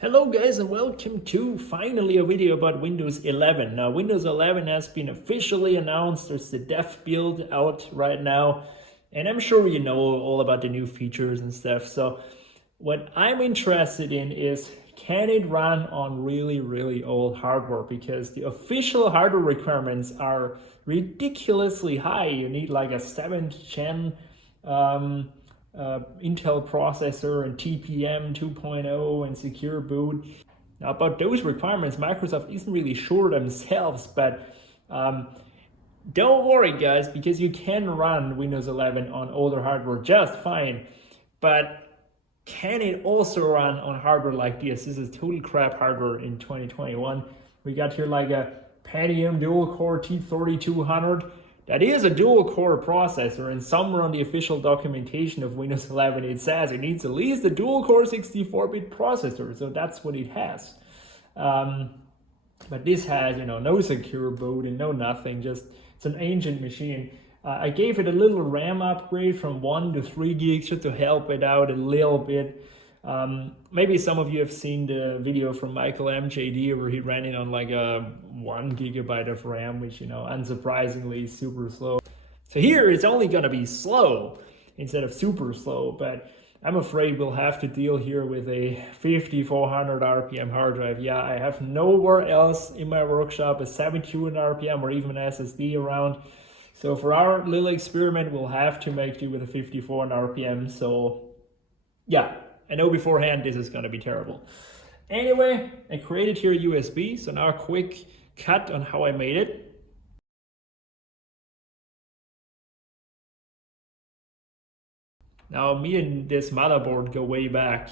Hello guys and welcome to finally a video about Windows 11. Now Windows 11 has been officially announced. There's the dev build out right now and I'm sure you know all about the new features and stuff. So what I'm interested in is, can it run on really old hardware? Because the official hardware requirements are ridiculously high. You need like a 7th gen Intel processor and TPM 2.0 and secure boot. Now about those requirements, Microsoft isn't really sure themselves, but don't worry guys, because you can run Windows 11 on older hardware just fine. But can it also run on hardware like this? This is total crap hardware in 2021. We got here like a Pentium dual core T3200. That is a dual core processor, and somewhere on the official documentation of Windows 11 it says it needs at least a dual core 64-bit processor, so that's what it has. But this has, no secure boot and no nothing, just it's an ancient machine. I gave it a little RAM upgrade from 1 to 3 gigs just to help it out a little bit. Maybe some of you have seen the video from Michael MJD where he ran it on like a 1 gigabyte of RAM, which, unsurprisingly is super slow. So here it's only going to be slow instead of super slow, but I'm afraid we'll have to deal here with a 5400 RPM hard drive. Yeah, I have nowhere else in my workshop a 7200 RPM or even an SSD around. So for our little experiment, we'll have to make do with a 5400 RPM. So yeah, I know beforehand this is going to be terrible. Anyway, I created here a USB. So now a quick cut on how I made it. Now me and this motherboard go way back.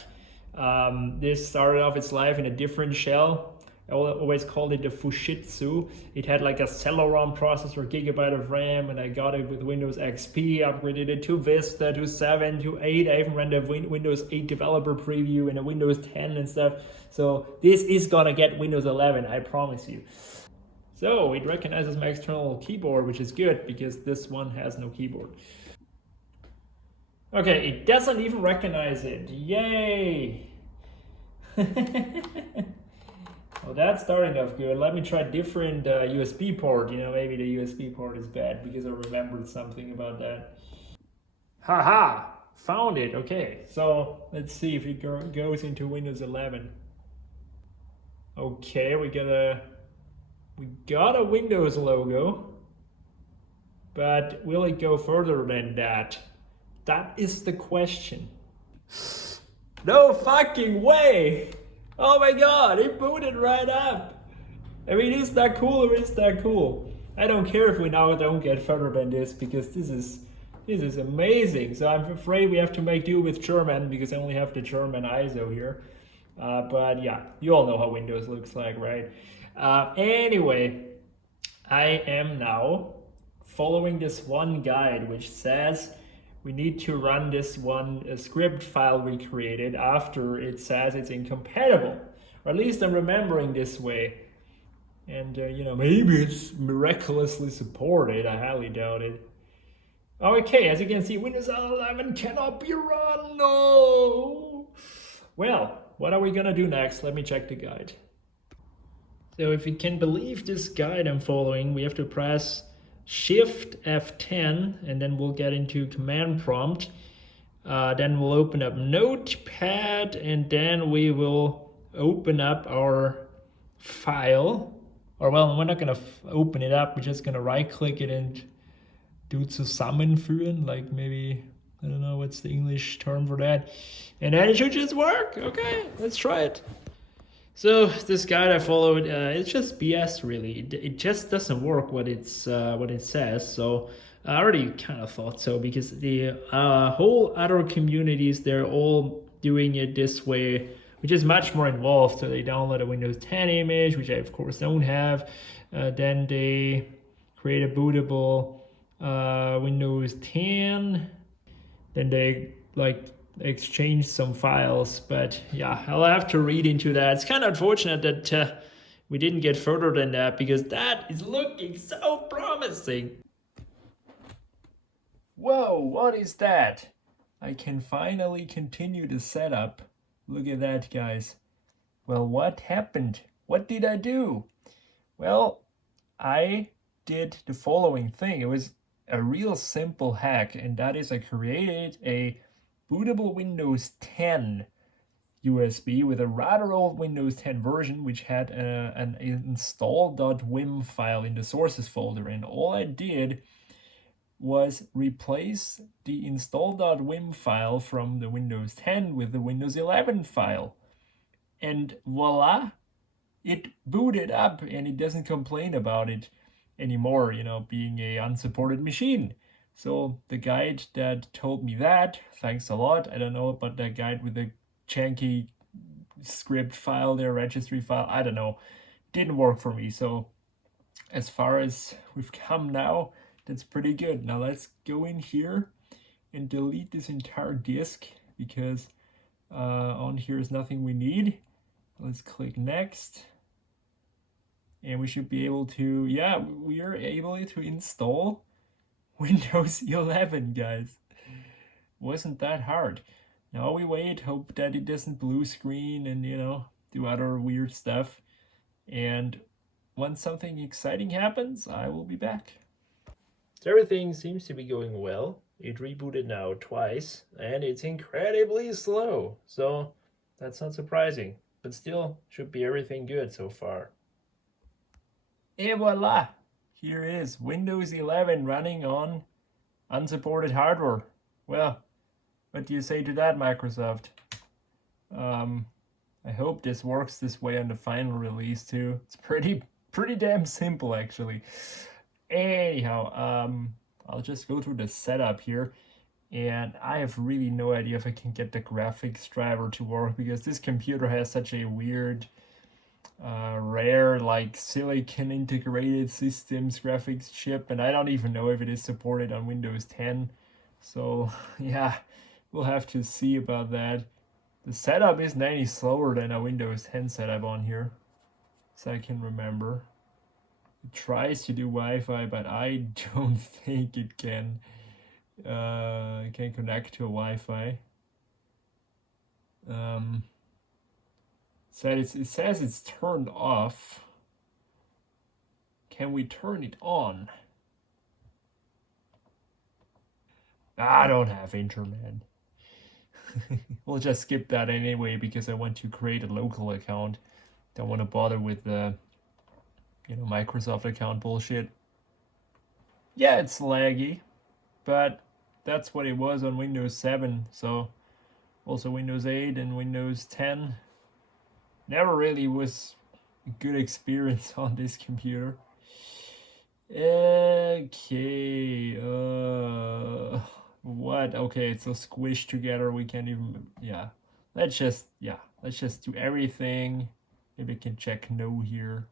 This started off its life in a different shell. I always called it the Fushitsu. It had like a Celeron processor, gigabyte of RAM, and I got it with Windows XP, upgraded it to Vista, to 7, to 8. I even ran the Windows 8 developer preview and a Windows 10 and stuff. So this is gonna get Windows 11, I promise you. So it recognizes my external keyboard, which is good because this one has no keyboard. Okay, it doesn't even recognize it. Yay! Well, that's starting off good. Let me try different USB port. Maybe the USB port is bad because I remembered something about that. Haha! Found it. Okay, so let's see if it goes into Windows 11. Okay, we got a Windows logo, but will it go further than that? That is the question. No fucking way! Oh my god, it booted right up! I mean, is that cool or is that cool? I don't care if we now don't get further than this, because this is amazing. So I'm afraid we have to make do with German, because I only have the German ISO here. But yeah, you all know how Windows looks like, right? Anyway, I am now following this one guide which says we need to run this one script file we created after it says it's incompatible. Or at least I'm remembering this way. And, maybe it's miraculously supported. I highly doubt it. Okay, as you can see, Windows 11 cannot be run. No! Well, what are we going to do next? Let me check the guide. So if you can believe this guide I'm following, we have to press Shift F10 and then we'll get into command prompt. Then we'll open up Notepad and then we will open up our file. Or well, we're not gonna open it up, we're just gonna right click it and do zusammenführen, like maybe, I don't know what's the English term for that. And then it should just work. Okay, let's try it. So this guide I followed, it's just BS really. It just doesn't work what it says. So I already kind of thought so, because the whole other communities, they're all doing it this way, which is much more involved. So they download a Windows 10 image, which I of course don't have. Then they create a bootable Windows 10. Then they exchange some files, but yeah, I'll have to read into that. It's kind of unfortunate that we didn't get further than that, because that is looking so promising. Whoa, what is that? I can finally continue the setup. Look at that, guys. Well, what happened? What did I do? Well, I did the following thing. It was a real simple hack, and that is I created a bootable Windows 10 USB with a rather old Windows 10 version, which had an install.wim file in the sources folder. And all I did was replace the install.wim file from the Windows 10 with the Windows 11 file. And voila, it booted up and it doesn't complain about it anymore, being a unsupported machine. So the guide that told me that, thanks a lot. I don't know about that guide with the janky script file there, registry file, I don't know. Didn't work for me. So as far as we've come now, that's pretty good. Now let's go in here and delete this entire disk because on here is nothing we need. Let's click next. And we should be able to, yeah, we are able to install Windows 11, guys. Wasn't that hard. Now we wait, hope that it doesn't blue screen and, do other weird stuff. And once something exciting happens, I will be back. So everything seems to be going well. It rebooted now twice, and it's incredibly slow. So that's not surprising, but still should be everything good so far. Et voila! Here is Windows 11 running on unsupported hardware. Well, what do you say to that, Microsoft? I hope this works this way on the final release too. It's pretty damn simple actually. Anyhow, I'll just go through the setup here. And I have really no idea if I can get the graphics driver to work because this computer has such a weird rare like silicon integrated systems graphics chip, and I don't even know if it is supported on Windows 10. So yeah, we'll have to see about that. The setup isn't any slower than a Windows 10 setup on here, so I can remember. It tries to do Wi-Fi, but I don't think it can connect to a Wi-Fi. It says it's turned off. Can we turn it on? I don't have internet. We'll just skip that anyway because I want to create a local account. Don't want to bother with the Microsoft account bullshit. Yeah, it's laggy, but that's what it was on Windows 7. So also Windows 8 and Windows 10. Never really was a good experience on this computer. Okay, what? Okay, it's so squished together we can't even, yeah. Let's just do everything. Maybe I can check no here.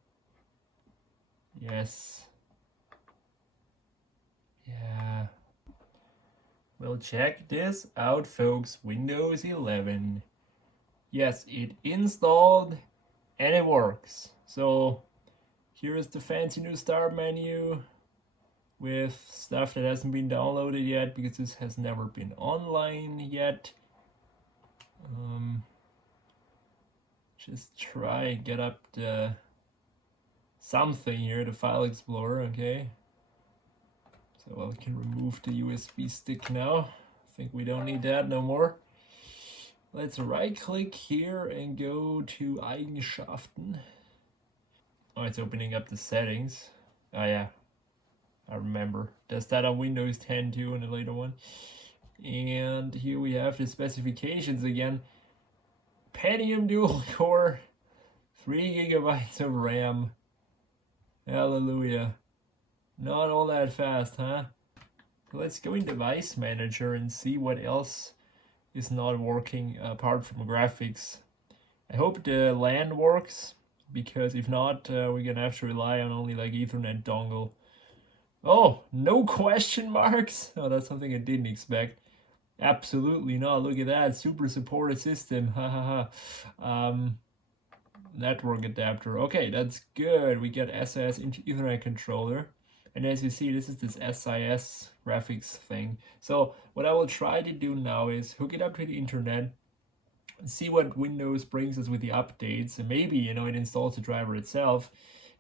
Yes. Yeah. We'll check this out, folks. Windows 11. Yes, it installed and it works. So here is the fancy new start menu with stuff that hasn't been downloaded yet because this has never been online yet. Just try and get up the something here, the file explorer, okay? So I can remove the USB stick now. I think we don't need that no more. Let's right click here and go to Eigenschaften. Oh, it's opening up the settings. Oh yeah, I remember. Does that on Windows 10 too in the later one. And here we have the specifications again. Pentium dual core, 3 GB of RAM. Hallelujah. Not all that fast, huh? Let's go in Device Manager and see what else is not working apart from graphics. I hope the LAN works, because if not, we're gonna have to rely on only like Ethernet dongle. Oh, no question marks? Oh, that's something I didn't expect. Absolutely not. Look at that, super supported system. Ha ha ha. Network adapter. Okay, that's good. We get SAS into Ethernet controller. And as you see, this is this SIS graphics thing. So what I will try to do now is hook it up to the internet see what Windows brings us with the updates, and maybe, you know, it installs the driver itself.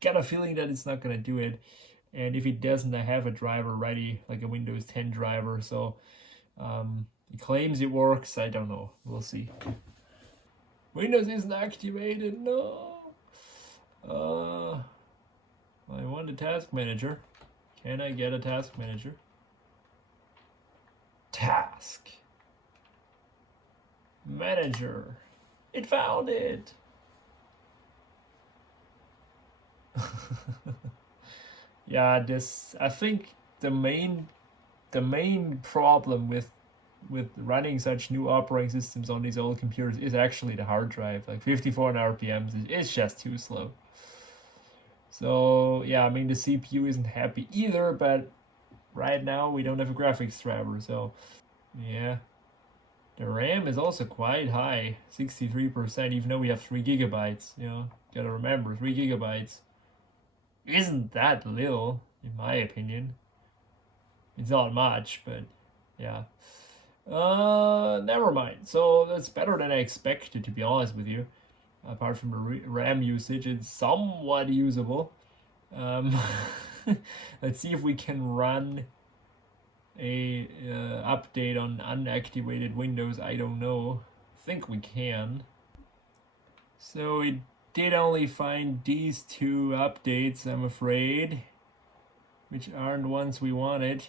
Got a feeling that it's not gonna do it, and if it doesn't, I have a driver ready, like a Windows 10 driver. So it claims it works. I don't know. We'll see. Windows isn't activated. No. I want a task manager. Can I get a task manager? Task manager. It found it. Yeah, this, I think the main problem with running such new operating systems on these old computers is actually the hard drive. Like 54 RPMs is just too slow. So yeah, I mean the CPU isn't happy either, but right now we don't have a graphics driver, so yeah. The RAM is also quite high, 63%, even though we have 3 gigabytes. You know, gotta remember, 3 gigabytes isn't that little, in my opinion. It's not much, but yeah. Never mind. So that's better than I expected, to be honest with you. Apart from the RAM usage, it's somewhat usable. Let's see if we can run a update on unactivated Windows. I don't know. I think we can. So it did only find these 2 updates, I'm afraid, which aren't ones we wanted.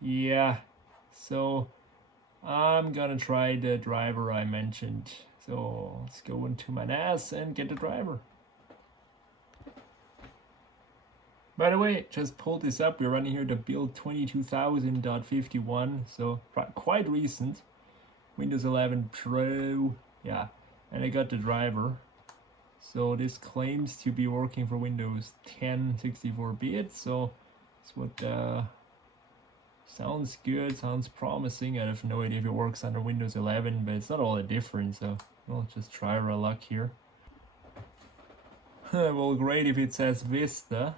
Yeah, so I'm gonna try the driver I mentioned. So let's go into my NAS and get the driver. By the way, just pulled this up. We're running here the build 22,000.51, so quite recent. Windows 11 Pro, yeah, and I got the driver. So this claims to be working for Windows 10 64-bit, so that's what sounds good, sounds promising. I have no idea if it works under Windows 11, but it's not all that different, so we'll just try our luck here. Well, great if it says Vista.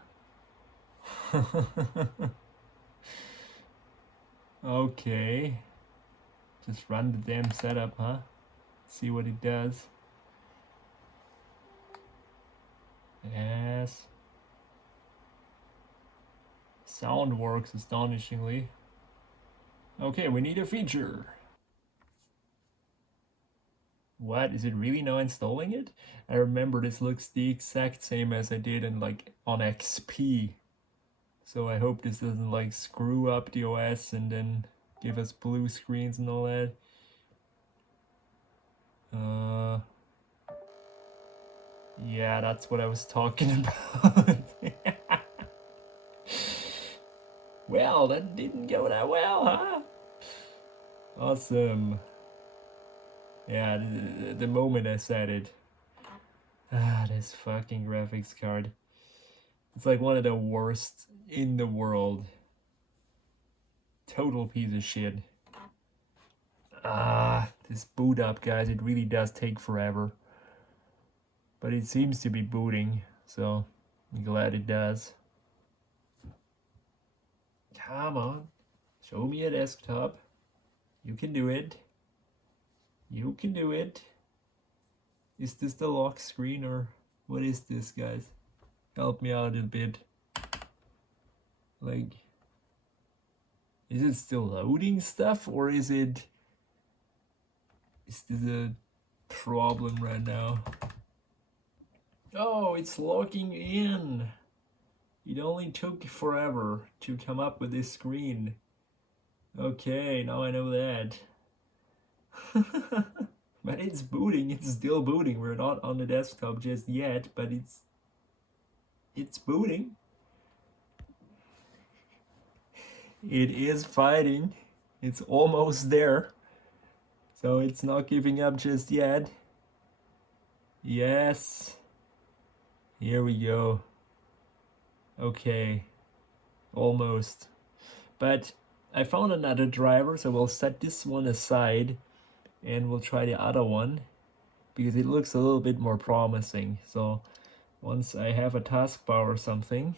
Okay, just run the damn setup, huh? See what it does. Yes, sound works astonishingly. Okay, we need a feature. What, is it really now installing it? I remember this looks the exact same as I did in like on XP. So I hope this doesn't like screw up the OS and then give us blue screens and all that. Yeah, that's what I was talking about. Well, that didn't go that well, huh? Awesome. Yeah, the moment I said it. This fucking graphics card. It's like one of the worst in the world. Total piece of shit. This boot up, guys, it really does take forever. But it seems to be booting, so I'm glad it does. Come on, show me a desktop. You can do it. You can do it. Is this the lock screen or what is this, guys? Help me out a bit. Like, is it still loading stuff or is this a problem right now? Oh, it's logging in. It only took forever to come up with this screen. Okay, now I know that. But it's booting, it's still booting. We're not on the desktop just yet, but it's booting. It is fighting. It's almost there. So it's not giving up just yet. Yes. Here we go. Okay. Almost. But I found another driver, so we'll set this one aside and we'll try the other one because it looks a little bit more promising. So once I have a taskbar or something,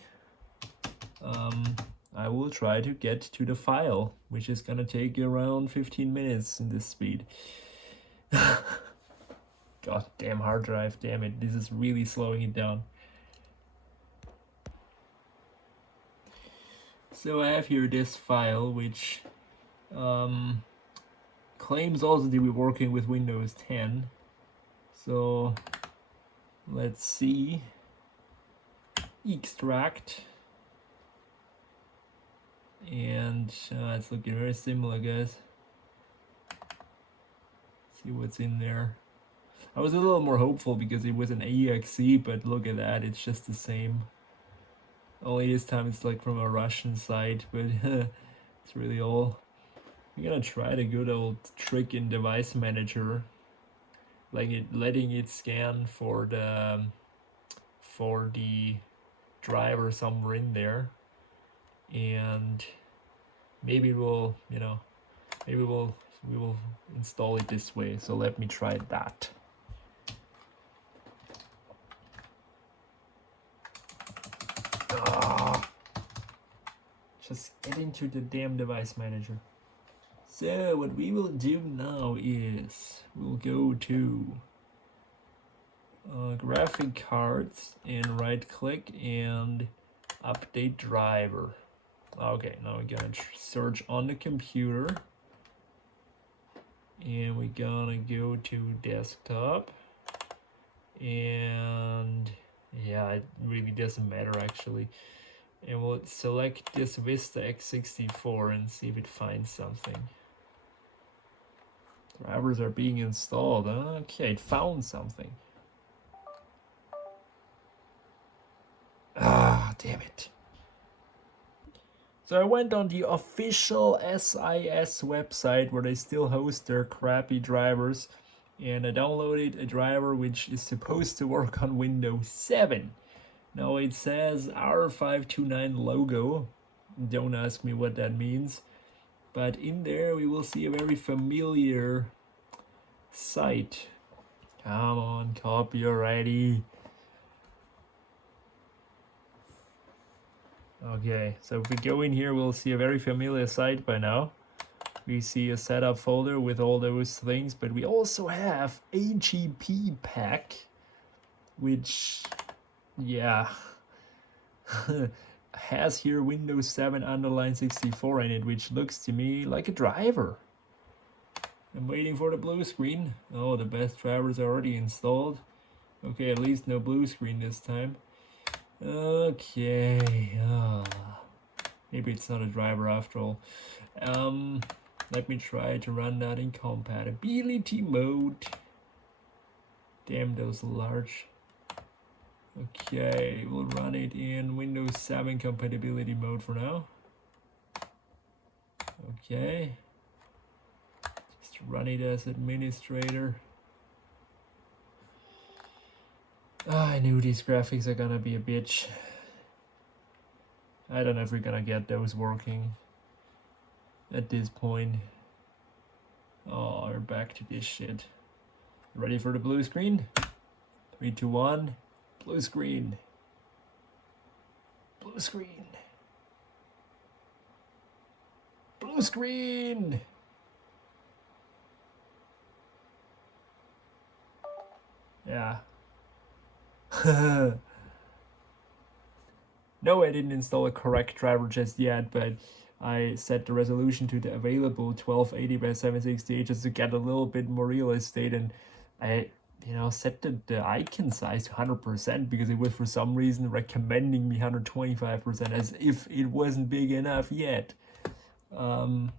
I will try to get to the file, which is gonna take around 15 minutes in this speed. God damn hard drive, damn it, this is really slowing it down. So I have here this file, which claims also to be working with Windows 10. So let's see. Extract. And it's looking very similar, guys. See what's in there. I was a little more hopeful because it was an exe, but look at that, it's just the same. Only this time it's like from a Russian site, but it's really all. I'm gonna try the good old trick in Device Manager, like letting it scan for the driver somewhere in there, and maybe we'll, maybe we will install it this way. So let me try that. Just get into the damn Device Manager. So what we will do now is we'll go to graphic cards and right click and update driver. Okay, now we're gonna search on the computer and we're gonna go to desktop, and yeah, it really doesn't matter actually. And we'll select this Vista x64 and see if it finds something. Drivers are being installed. Okay, it found something. Ah, damn it. So I went on the official SIS website where they still host their crappy drivers, and I downloaded a driver which is supposed to work on Windows 7. Now it says R529 logo. Don't ask me what that means. But in there we will see a very familiar site. Come on, copy already. Okay, so if we go in here, we'll see a very familiar site by now. We see a setup folder with all those things, but we also have AGP pack, which, yeah, has here Windows 7 underline 64 in it, which looks to me like a driver. I'm waiting for the blue screen. Oh, the best drivers are already installed. Okay, at least no blue screen this time. Okay, maybe it's not a driver after all. Let me try to run that in compatibility mode. Damn, those large. Okay, we'll run it in Windows 7 compatibility mode for now. Okay, just run it as administrator. I knew these graphics are gonna be a bitch. I don't know if we're gonna get those working at this point. Oh, we're back to this shit. Ready for the blue screen? 3, 2, 1. Blue screen. Blue screen. Blue screen. Yeah. No, I didn't install a correct driver just yet, but I set the resolution to the available 1280 by 768 just to get a little bit more real estate, and I set the icon size to 100% because it was for some reason recommending me 125% as if it wasn't big enough yet. Well,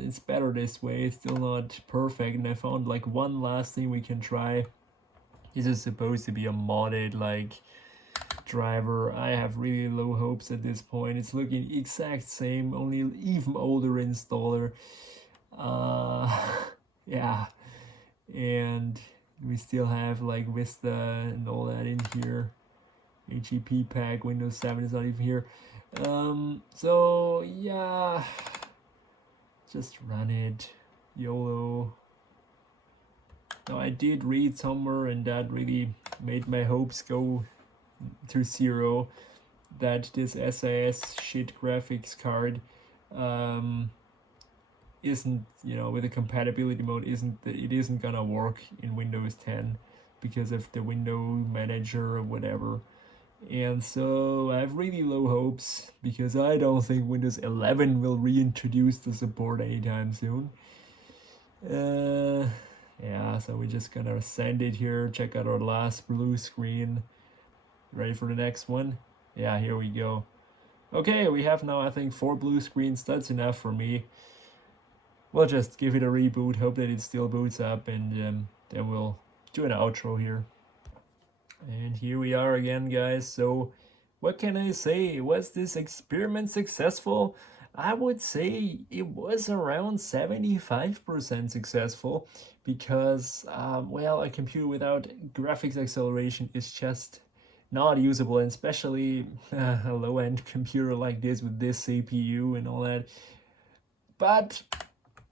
it's better this way. It's still not perfect, and I found like one last thing we can try. This is supposed to be a modded like driver. I have really low hopes at this point. It's looking exact same, only even older installer. Yeah, and we still have like Vista and all that in here. AGP pack, Windows 7 is not even here. So yeah, just run it, YOLO. Now I did read somewhere, and that really made my hopes go to zero, that this SAS shit graphics card isn't, with the compatibility mode, isn't gonna work in Windows 10 because of the window manager or whatever. And so I have really low hopes because I don't think Windows 11 will reintroduce the support anytime soon. Yeah, so we're just gonna send it here. Check out our last blue screen. Ready for the next one? Yeah, here we go. Okay, we have now, I think, 4 blue screens. That's enough for me. We'll just give it a reboot, hope that it still boots up, and then we'll do an outro here. And here we are again, guys. So what can I say? Was this experiment successful? I would say it was around 75% successful because, well, a computer without graphics acceleration is just not usable, and especially a low-end computer like this with this CPU and all that. But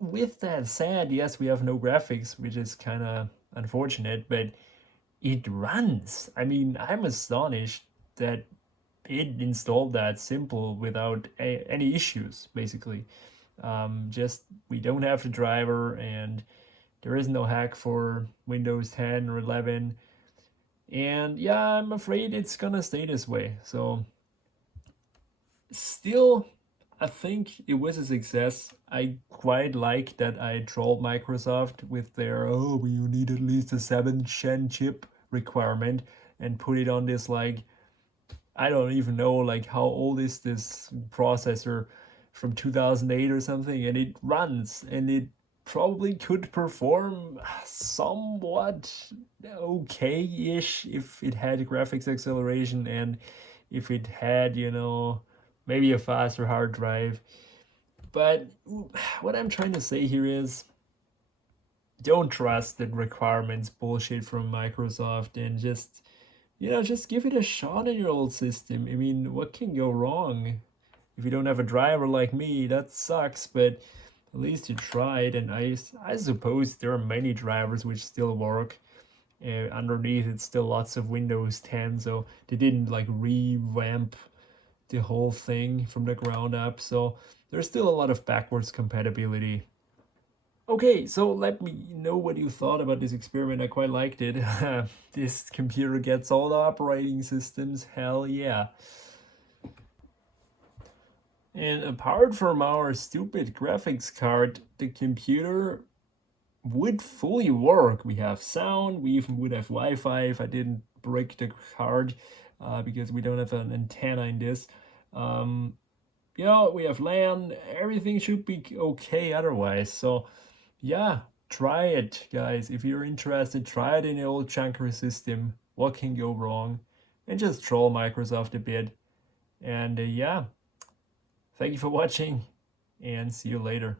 with that said, yes, we have no graphics, which is kind of unfortunate, but it runs. I mean, I'm astonished that it installed that simple without any issues, basically. Just we don't have the driver, and there is no hack for Windows 10 or 11. And yeah, I'm afraid it's gonna stay this way. So still, I think it was a success. I quite like that I trolled Microsoft with their, oh, you need at least a 7th gen chip requirement, and put it on this, like, I don't even know, like, how old is this processor, from 2008 or something, and it runs, and it probably could perform somewhat okay-ish if it had graphics acceleration and if it had, maybe a faster hard drive. But what I'm trying to say here is, don't trust the requirements bullshit from Microsoft, and just give it a shot in your old system. I mean, what can go wrong? If you don't have a driver like me, that sucks, but at least you tried. And I suppose there are many drivers which still work. Underneath, it's still lots of Windows 10, so they didn't like revamp the whole thing from the ground up. So there's still a lot of backwards compatibility. Okay, so let me know what you thought about this experiment. I quite liked it. This computer gets all the operating systems, hell yeah. And apart from our stupid graphics card, the computer would fully work. We have sound, we even would have Wi-Fi if I didn't break the card, because we don't have an antenna in this. We have LAN, everything should be okay otherwise. So yeah, try it, guys. If you're interested, try it in the old chunker system. What can go wrong? And just troll Microsoft a bit. And yeah, thank you for watching, and see you later.